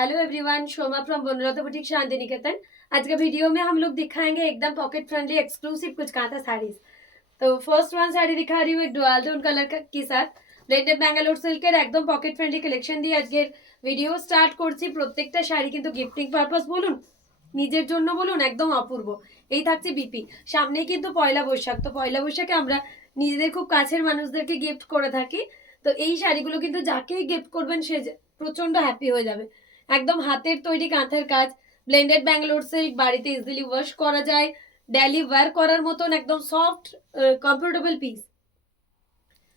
Hello everyone, Shoma from Banrauta boutique Shanti Niketan. आज का video में हम लोग दिखाएंगे एकदम पॉकेट फ्रेंडली एक्सक्लूसिव कुछ कांता साड़ीज। तो फर्स्ट वन साड़ी दिखा रही हूँ एक डुअल टोन कलर के साथ ब्लेंडेड बैंगलोर सिल्कर एकदम पॉकेट फ्रेंडली कलेक्शन दिए आज ভিডিও স্টার্ট করছি। প্রত্যেকটা শাড়ি কিন্তু গিফটিং পারপাস বলুন নিজের জন্য বলুন একদম অপূর্ব। এই থাকছে বিপি, সামনে কিন্তু পয়লা বৈশাখ, তো পয়লা বৈশাখে আমরা নিজেদের খুব কাছের মানুষদেরকে গিফট করে থাকি। তো এই শাড়িগুলো কিন্তু যাকেই গিফট করবেন সে প্রচন্ড হ্যাপি হয়ে যাবে। একদম হাতের তৈরি কাঁথের কাজ, ব্লেন্ডেড ব্যাঙ্গালোর সিল্ক, বাড়িতে ইজিলি ওয়াশ করা যায়, ডেলি ওয়্যার করার মতন একদম সফট কমফোর্টেবল পিস।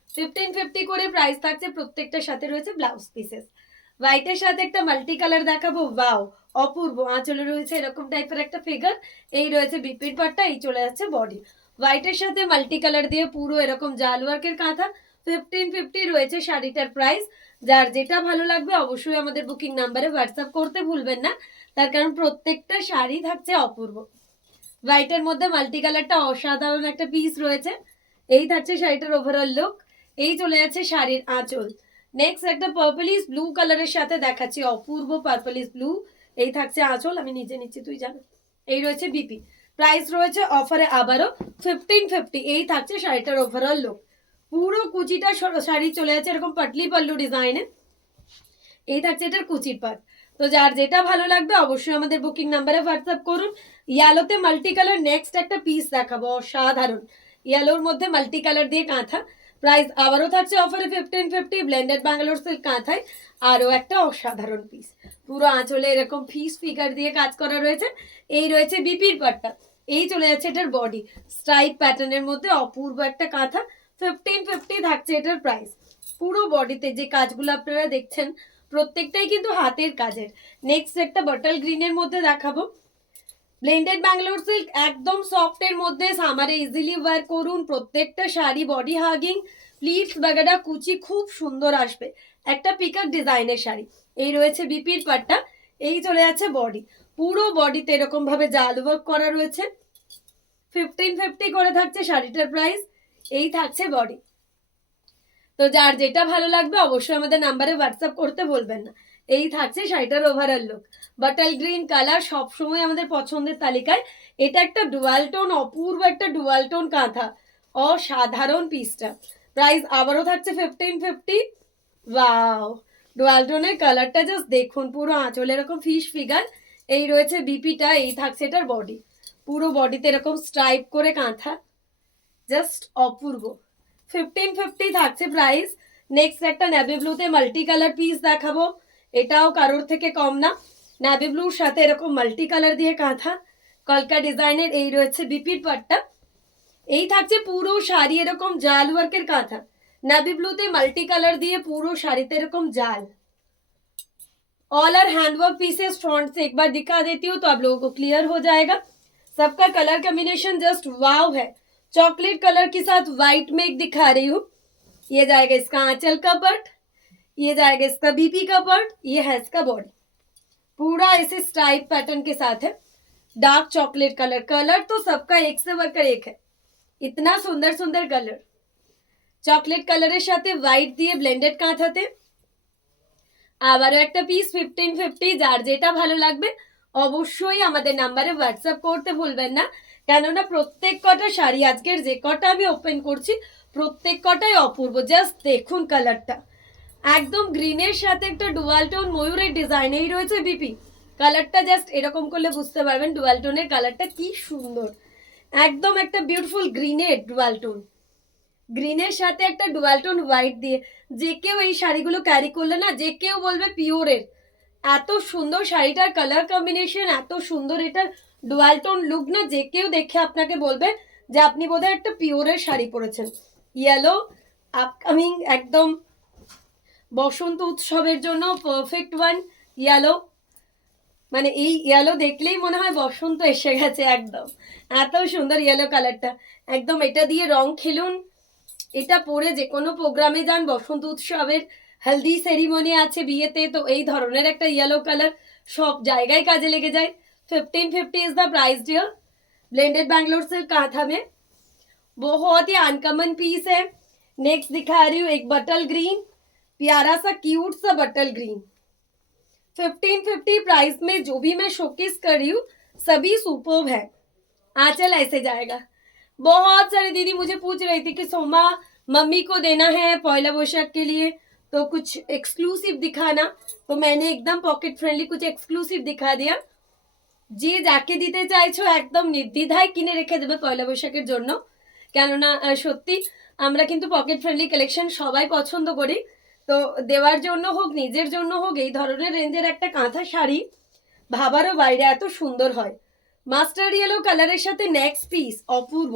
1550 করে প্রাইস থাকছে, প্রত্যেকটার সাথে রয়েছে ব্লাউজ পিসেস। হোয়াইটের সাথে একটা মাল্টি কালার দেখাবো, ওয়াও অপূর্ব। আঁচলে রয়েছে এরকম টাইপের একটা ফিগার, এই রয়েছে বিপির পাটটা, এই চলে যাচ্ছে বডি। হোয়াইটের সাথে মাল্টি কালার দিয়ে পুরো এরকম জাল ওয়ার্কের কাঁথা। 1550 রয়েছে শাড়িটার প্রাইস। যার যেটা ভালো লাগবে অবশ্যই আমাদের বুকিং নাম্বারে হোয়াটসঅ্যাপ করতে ভুলবেন না, তার কারণ প্রত্যেকটা শাড়ি থাকছে অপূর্ব। হোয়াইটের মধ্যে মাল্টি কালারটা অসাধারণ একটা পিস রয়েছে। এই থাকছে শাড়িটার ওভারঅল লুক, এই চলে যাচ্ছে শাড়ির আঁচল। নেক্সট একটা পার্পলিশ ব্লু কালারের সাথে দেখাচ্ছি, অপূর্ব পার্পলিশ ব্লু। এই থাকছে আঁচল, আমি নিচে নিচ্ছি তুই জানো। এই রয়েছে বিপি, প্রাইস রয়েছে অফারে আবারও 1550। এই থাকছে শাড়িটার ওভারঅল লুক। পুরো কুচিটা শাড়ি চলে যাচ্ছে এরকম পাটলি পাল্লু ডিজাইনে। এই থাকছে এটার কুচির পাট। তো যার যেটা ভালো লাগবে অবশ্যই আমাদের বুকিং নাম্বারে হোয়াটসঅ্যাপ করুন। ইয়েলোতে মাল্টি কালার নেক্সট একটা পিস দেখাবো, অসাধারণ। ইয়েলোর মধ্যে মাল্টি কালার দিয়ে কাঁথা, প্রাইস আবারও থাকছে অফারে 1550। ব্লেন্ডেড ব্যাঙ্গালোর সিল্ক কাঁথায় আরও একটা অসাধারণ পিস, পুরো আঁচলে এরকম ফিস ফিগার দিয়ে কাজ করা রয়েছে। এই রয়েছে বিপির পাটটা, এই চলে যাচ্ছে এটার বডি, স্ট্রাইপ প্যাটার্নের মধ্যে অপূর্ব একটা কাঁথা। 1550 থাকছে এটার প্রাইস। পুরো বডিতে যে কাজগুলো আপনারা দেখছেন প্রত্যেকটাই কিন্তু হাতের কাজের। নেক্সট একটা বটল গ্রিনের মধ্যে দেখাবো, ব্লেন্ডেড ব্যাঙ্গালোর সিল্ক একদম সফটের মধ্যে, সামারে ইজিলি ওয়্যার করুন। প্রত্যেকটা শাড়ি বডি হাগিং, প্লিটস বাগেরা কুচি খুব সুন্দর আসবে, একটা পিকক ডিজাইনের শাড়ি। এই রয়েছে বিপির পাটটা, এই চলে যাচ্ছে বডি। পুরো বডিতে এরকম ভাবে জাল ওয়ার্ক করা রয়েছে। 1550 করে থাকছে শাড়িটার প্রাইস। এই থাকছে বডি। তো যার যেটা ভালো লাগবে অবশ্যই আমাদের নাম্বারে হোয়াটসঅ্যাপ করতে বলবেন না। এই থাকছে শাড়িটার ওভারঅল লুক। বাটাল গ্রিন কালার সবসময় আমাদের পছন্দের তালিকায়। এটা একটা ডুয়াল টোন, অপূর্ব একটা ডুয়াল টোন কাঁথা, অসাধারণ পিসটা। প্রাইস আবারও থাকছে 1550। ওয়াও, ডুয়াল টোনের কালারটা জাস্ট দেখুন, পুরো আঁচলে এরকম ফিশ ফিগার। এই রয়েছে বিপিটা, এই থাকছে এটার বডি। পুরো বডিতে এরকম স্ট্রাইপ করে কাঁথা, জাস্ট অপূর্ব। 1550 থাকছে প্রাইস। নেক্সট একটা নেভি ব্লুতে মাল্টি কালার পিস দেখাবো, এটাও কারোর থেকে কম না। নেভি ব্লুর সাথে এরকম মাল্টি কালার দিয়ে কাঁথা, কলকা ডিজাইনের। এই রয়েছে বিপির পাটটা, এই থাকছে পুরো শাড়ি এরকম জাল ওয়ার্কের কাঁথা। নেভি ব্লুতে মাল্টি কালার দিয়ে পুরো শাড়িতে এরকম জাল। All are handwork pieces front से एक बार दिखा देती हूँ तो आप लोगों को क्लियर हो जाएगा। सबका कलर कॉम्बिनेशन जस्ट वाव है। चॉकलेट कलर के साथ व्हाइट में एक दिखा रही हूँ, ये जाएगा इसका आंचल का पार्ट, ये जाएगा इसका बीपी का पार्ट, ये है इसका बॉडी। पूरा ऐसे स्ट्राइप पैटर्न के साथ है। डार्क चॉकलेट कलर, कलर तो सबका एक से बढ़कर एक है, इतना सुंदर सुंदर कलर। चॉकलेट कलर साथे व्हाइट दिए ब्लेंडेड कांथाते আবারও একটা পিস 1550। যার যেটা ভালো লাগবে অবশ্যই আমাদের নাম্বারে হোয়াটসঅ্যাপ করতে ভুলবেন না, কেননা প্রত্যেক কটা শাড়ি আজকের যে কটা আমি ওপেন করছি প্রত্যেক কটাই অপূর্ব। জাস্ট দেখুন কালারটা, একদম গ্রিনের সাথে একটা ডুয়াল টোন ময়ূরের ডিজাইন। এই রয়েছে বিপি, কালারটা জাস্ট এরকম করলে বুঝতে পারবেন ডুয়াল টোনের কালারটা কি সুন্দর। একদম একটা বিউটিফুল গ্রিনের ডুয়াল টোন, গ্রিনের সাথে একটা ডুয়াল টোন হোয়াইট দিয়ে যে কেউ এই শাড়িগুলো ক্যারি করলে না যে কেউ বলবে পিওরের। এত সুন্দর শাড়িটার কালার কম্বিনেশন, এত সুন্দর এটার ডুয়াল টোন লুক না, যে কেউ দেখে আপনাকে বলবে যে আপনি বোধহয় একটা পিওরের শাড়ি পরেছেন। ইয়েলো আপকামিং একদম বসন্ত উৎসবের জন্য পারফেক্ট ওয়ান ইয়েলো, মানে এই ইয়েলো দেখলেই মনে হয় বসন্ত এসে গেছে একদম। এত সুন্দর ইয়েলো কালারটা, একদম এটা দিয়ে রং খেলুন, এটা পরে যে কোনো প্রোগ্রামে যান, বসন্ত উৎসবের হলদি সেরিমনি আছে বিয়েতে, তো এই ধরনের একটা ইয়েলো কালার সব জায়গায় কাজে লেগে যায়। 1550 is the price dear. Blended Bangalore silk kantha में बहुत ही अनकॉमन पीस है। नेक्स्ट दिखा रही हूँ एक बटल ग्रीन, प्यारा सा क्यूट सा बटल ग्रीन, 1550 प्राइस में जो भी मैं शोकेस कर रही हूँ सभी सुपर्ब है। आंचल ऐसे जाएगा। बहुत सारे दीदी मुझे पूछ रही थी कि सोमा मम्मी को देना है पहला पोशाक के लिए तो कुछ एक्सक्लूसिव दिखाना, तो मैंने एकदम पॉकेट फ्रेंडली कुछ एक्सक्लूसिव दिखा दिया। যে যাকে দিতে চাইছো একদম নির্দ্বিধায় কিনে রেখে দেবে পয়লা বৈশাখের জন্য, কেননা সত্যি আমরা কিন্তু পকেট ফ্রেন্ডলি কালেকশন সবাই পছন্দ করি। তো দেওয়ার জন্য হোক নিজের জন্য হোক এই ধরনের রেঞ্জের একটা কাঁথা শাড়ি ভাবারও বাইরে এত সুন্দর হয়। মাস্টার্ড ইয়েলো কালারের সাথে নেক্সট পিস অপূর্ব,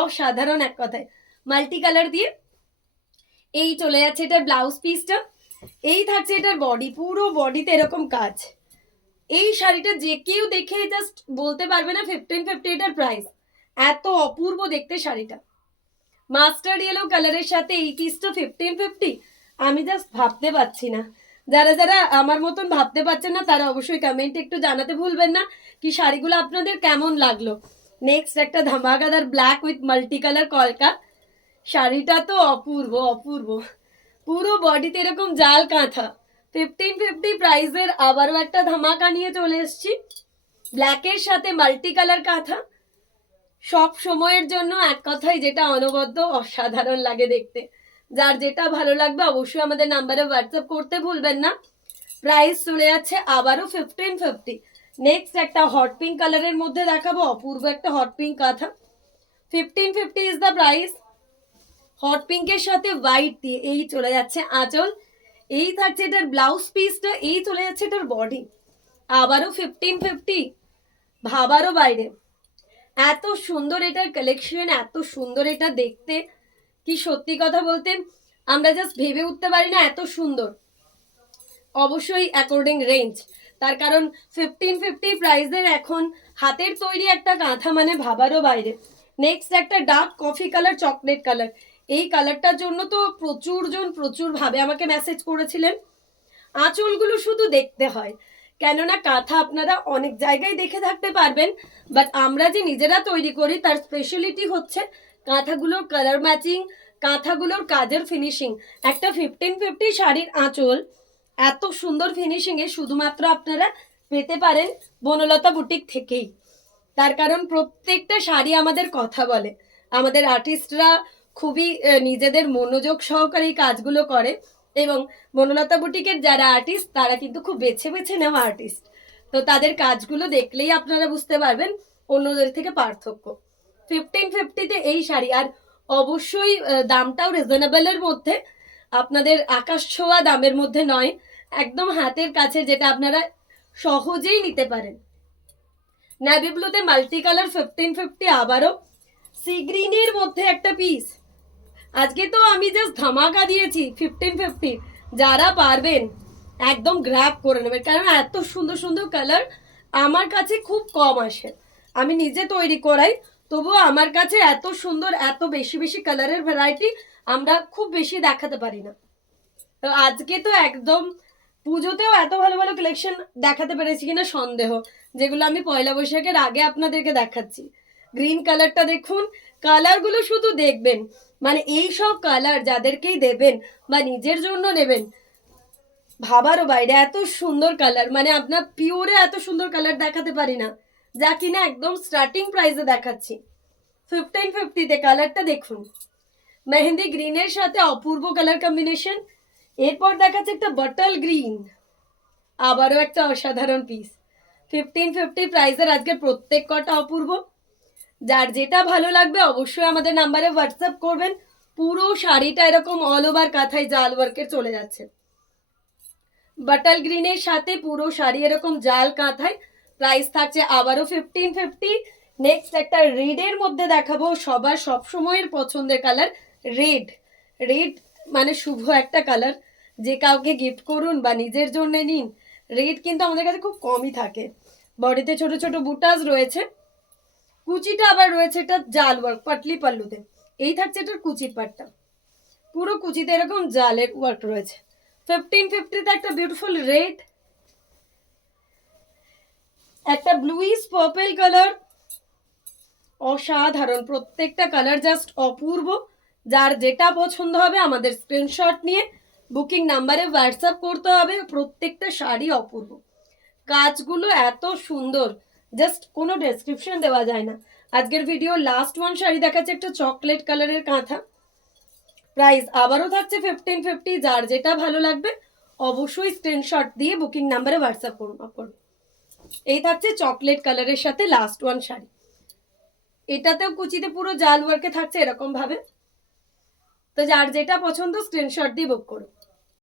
অসাধারণ এক কথায় মাল্টি কালার দিয়ে এই চলে যাচ্ছে এটার ব্লাউজ পিসটা। এই থাকছে এটার বডি, পুরো বডিতে এরকম কাজ। এই শাড়িটা যে কেউ দেখে জাস্ট বলতে পারবে না 1550 এটার প্রাইস, এত অপূর্ব দেখতে শাড়িটা। মাস্টার্ড ইয়েলো কালারের সাথে এই পিসটা 1550, আমি জাস্ট ভাবতে পারছি না। যারা যারা আমার মতন ভাবতে পারছেন না তারা অবশ্যই কমেন্টে একটু জানাতে ভুলবেন না কি শাড়িগুলো আপনাদের কেমন লাগলো। নেক্সট একটা ধামাকাদার ব্ল্যাক উইথ মাল্টি কালার কলকা, শাড়িটা তো অপূর্ব অপূর্ব, পুরো বডিতে এরকম জাল কাঁথা। 1550 প্রাইসের আবারও একটা ধামাকা নিয়ে চলে এসেছি, ব্ল্যাকের সাথে মাল্টি কালার কাঁথা। সব সময়ের জন্য এক কথাই যেটা অনবদ্য অসাধারণ লাগে দেখতে। যার যেটা ভালো লাগবে অবশ্যই আমাদের নাম্বারে হোয়াটসঅ্যাপ করতে ভুলবেন না। প্রাইস চলে যাচ্ছে আবারও 1550। নেক্সট একটা হট পিঙ্ক কালারের মধ্যে দেখাবো, অপূর্ব একটা হট পিঙ্ক কাঁথা। 1550 ইজ দ্য প্রাইস। হট পিঙ্কের সাথে হোয়াইট দিয়ে এই চলে যাচ্ছে আঁচল, এই থাকছে এটার ব্লাউজ পিসটা, এই চলে যাচ্ছে এটার বডি। আবারও 1550, ভাবারও বাইরে। এত সুন্দর এটার কালেকশন, এত সুন্দর এটা দেখতে, কি সত্যি কথা বলতে আমরা জাস্ট ভেবে উঠতে পারি না এত সুন্দর। অবশ্যই অ্যাকর্ডিং রেঞ্জ, তার কারণ 1550 প্রাইসের এখন হাতের তৈরি একটা কাঁথা মানে ভাবারও বাইরে। নেক্সট একটা dark coffee colour chocolate colour, এই কালারটার জন্য তো প্রচুর ভাবে আমাকে মেসেজ করেছিলেন। আঁচলগুলো শুধু দেখতে হয়, কেননা কাঁথা আপনারা অনেক জায়গায় দেখে থাকতে পারবেন, বাট আমরা যে নিজেরা তৈরি করি তার স্পেশালিটি হচ্ছে কাঁথাগুলোর কালার ম্যাচিং, কাঁথাগুলোর কাজের ফিনিশিং। একটা 1550 শাড়ির আঁচল এত সুন্দর ফিনিশিংয়ে শুধুমাত্র আপনারা পেতে পারেন বনলতা বুটিক থেকেই। তার কারণ প্রত্যেকটা শাড়ি আমাদের কথা বলে, আমাদের আর্টিস্টরা খুবই নিজেদের মনোযোগ সহকারে এই কাজগুলো করে, এবং বনলতা বুটিকের যারা আর্টিস্ট তারা কিন্তু খুব বেছে বেছে নেওয়া আর্টিস্ট। তো তাদের কাজগুলো দেখলেই আপনারা বুঝতে পারবেন অন্যদের থেকে পার্থক্য। 1550-তে এই শাড়ি, আর অবশ্যই দামটাও রিজনেবলের মধ্যে, আপনাদের আকাশ ছোঁয়া দামের মধ্যে নয়, একদম হাতের কাছে যেটা আপনারা সহজেই নিতে পারেন। নেভি ব্লুতে মাল্টি কালার 1550, আবারও সি গ্রিনের মধ্যে একটা পিস। আজকে তো আমি জাস্ট ধামাকা দিয়েছি 1550, যারা পারবেন একদম গ্র্যাব করে নেবেন, কারণ এত সুন্দর সুন্দর কালার আমার কাছে খুব কম আসে। আমি নিজে তৈরি করাই, তবুও আমার কাছে এত সুন্দর এত বেশি বেশি কালারের ভ্যারাইটি আমরা খুব বেশি দেখাতে পারি না। তো আজকে তো একদম পুজোতেও এত ভালো ভালো কালেকশন দেখাতে পেরেছি কিনা সন্দেহ, যেগুলো আমি পয়লা বৈশাখের আগে আপনাদেরকে দেখাচ্ছি। গ্রিন কালারটা দেখুন, কালারগুলো শুধু দেখবেন, মানে এই সব কালার যাদেরকেই দেবেন বা নিজের জন্য নেবেন ভাবারও বাইরে। এত সুন্দর কালার, মানে আপনার পিওরে এত সুন্দর কালার দেখাতে পারি না, যা কিনা একদম স্টার্টিং প্রাইসে দেখাচ্ছি। 1550-তে কালারটা দেখুন, মেহেন্দি গ্রিনের সাথে অপূর্ব কালার কম্বিনেশন। এরপর দেখাচ্ছে একটা বটল গ্রিন, আবারও একটা অসাধারণ পিস। 1550 প্রাইসের আজকে প্রত্যেক কটা অপূর্ব। যার যেটা ভালো লাগবে অবশ্যই আমাদের নাম্বারে হোয়াটসঅ্যাপ করবেন। পুরো শাড়িটা এরকম অল ওভার কাঁথায় জাল ওয়ার্কের চলে যাচ্ছে, বাটাল গ্রিনের সাথে পুরো শাড়ি এরকম জাল কাঁথায়। প্রাইস থাকছে আবারও 1550। নেক্সট একটা রেডের মধ্যে দেখাবো, সবার সবসময়ের পছন্দের কালার রেড। রেড মানে শুভ একটা কালার, যে কাউকে গিফট করুন বা নিজের জন্য নিন, রেড কিন্তু আমাদের কাছে খুব কমই থাকে। বডিতে ছোট ছোট বুটাস রয়েছে, কুচিটা আবার রয়েছে এটা জাল ওয়ার্ক পাটলি পাল্লুতে। এই থাকছে এটার কুচির পাটটা, পুরো কুচিতে এরকম জালের ওয়ার্ক রয়েছে। 1550-তে একটা বিউটিফুল রেড, একটা ব্লুইশ পার্পল কালার, অসাধারণ প্রত্যেকটা কালার জাস্ট অপূর্ব। যার যেটা পছন্দ হবে আমাদের স্ক্রিনশট নিয়ে বুকিং নাম্বারে হোয়াটসঅ্যাপ করতে হবে। প্রত্যেকটা শাড়ি অপূর্ব, কাজগুলো এত সুন্দর, জাস্ট কোনো ডেসক্রিপশন দেওয়া যায় না। আজকের ভিডিও লাস্ট ওয়ান শাড়ি দেখাচ্ছে একটা চকলেট কালারের কাঁথা, প্রাইস আবারও থাকছে 1550। যার যেটা ভালো লাগবে অবশ্যই স্ক্রিনশট দিয়ে বুকিং নাম্বারে হোয়াটসঅ্যাপ করুন। এই থাকছে চকলেট কালারের সাথে লাস্ট ওয়ান শাড়ি, এটাতেও কুচিতে পুরো জাল ওয়ার্কে থাকছে এরকম ভাবে। তো যার যেটা পছন্দ স্ক্রিনশট দিয়ে বুক করুন।